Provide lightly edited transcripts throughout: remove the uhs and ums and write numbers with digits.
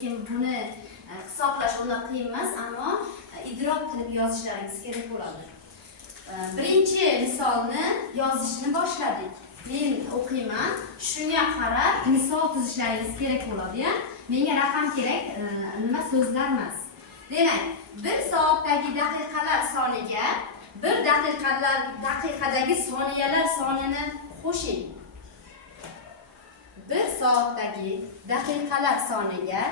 Buni hisoblash unaqa qiyin emas, ammo idrok qilib yozishlaringiz kerak bo'ladi. Birinchi misolni yozishni boshladik. Men o'qiyman. Shunga qarab misol tuzishlaringiz kerak bo'ladi-ya. Menga raqam kerak, nima so'zlar emas. Demak, 1 soatdagi daqiqalar soniga 1 daqiqadagi soniyalar sonini qo'shing. 1 soatdagi daqiqalar soniga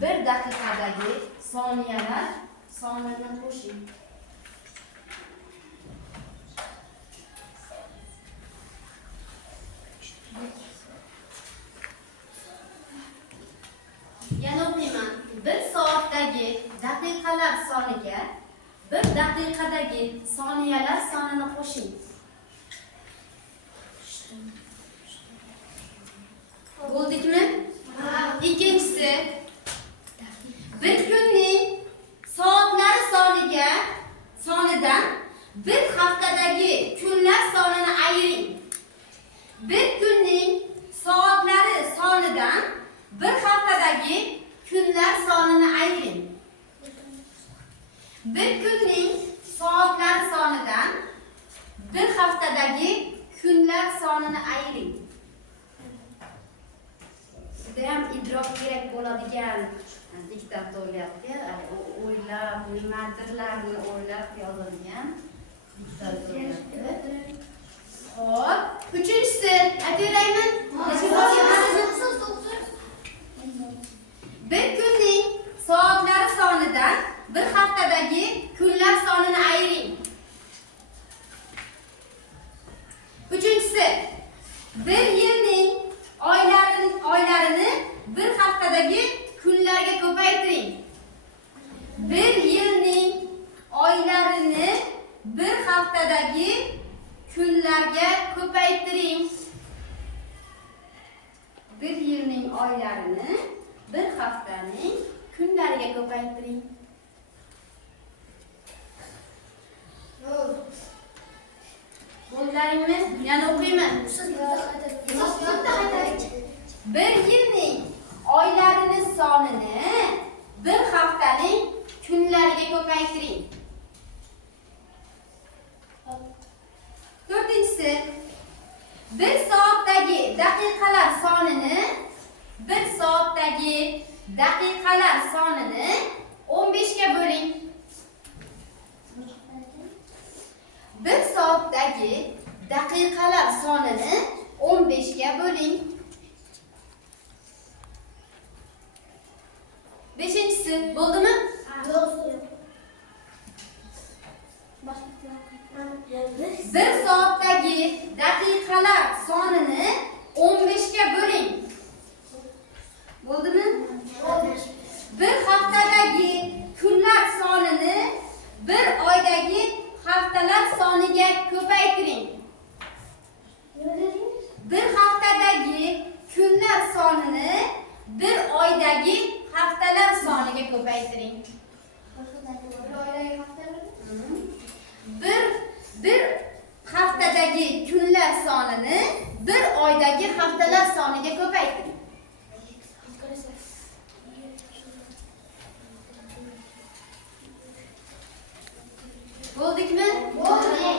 1 daqiqadagi soniyalar sonini qo'shing. Yana o'qiyman. 1 soatdagi daqiqalar soniga 1 daqiqadagi soniyalar sonini qo'shing. Bo'ldikmi? Ikkinchisi, bir kunning soatlari sonidan bir haftadagi kunlar sonini ayiring. Bir kunning soatlari sonidan bir haftadagi kunlar sonini ayiring. Bir kunning soatlari sonidan bir haftadagi kunlar sonini ayiring. Judayam idrok kerak bo'ladigan diktatorlarga o'ylab, nimadirlarni o'ylab yozilgan diktatorlar. Xo'p, uchinchisi aytaymi? Bir kunning soatlari sonidan bir haftadagi kunlar sonini ayiring. Uchinchisi, bir yilning oylarini bir haftadagi kunlarga ko'paytiring. Bir yilning oylarini bir haftadagi kunlarga ko'paytiring. Bir yilning oylarini bir haftaning kunlariga ko'paytiring. Bo'ldingmi? Yana o'qiyman. Bir yilning oylarini sonini bir haftaning kunlariga ko'paytiring. To'rtinchisi, 1 soatdagi daqiqalar sonini 15 ga bo'ling. 1 soatdagi daqiqalar sonini 15 ga bo'ling. Beshinchisi, bo'ldimi? Bir soatdagi daqiqalar sonini 15 ga bo'ling. Bo'ldimi? Bir haftadagi kunlar sonini bir oydagi haftalar soniga ko'paytiring. Bir haftadagi kunlar sonini bir oydagi haftalar soniga ko'paytiring. Bir haftadagi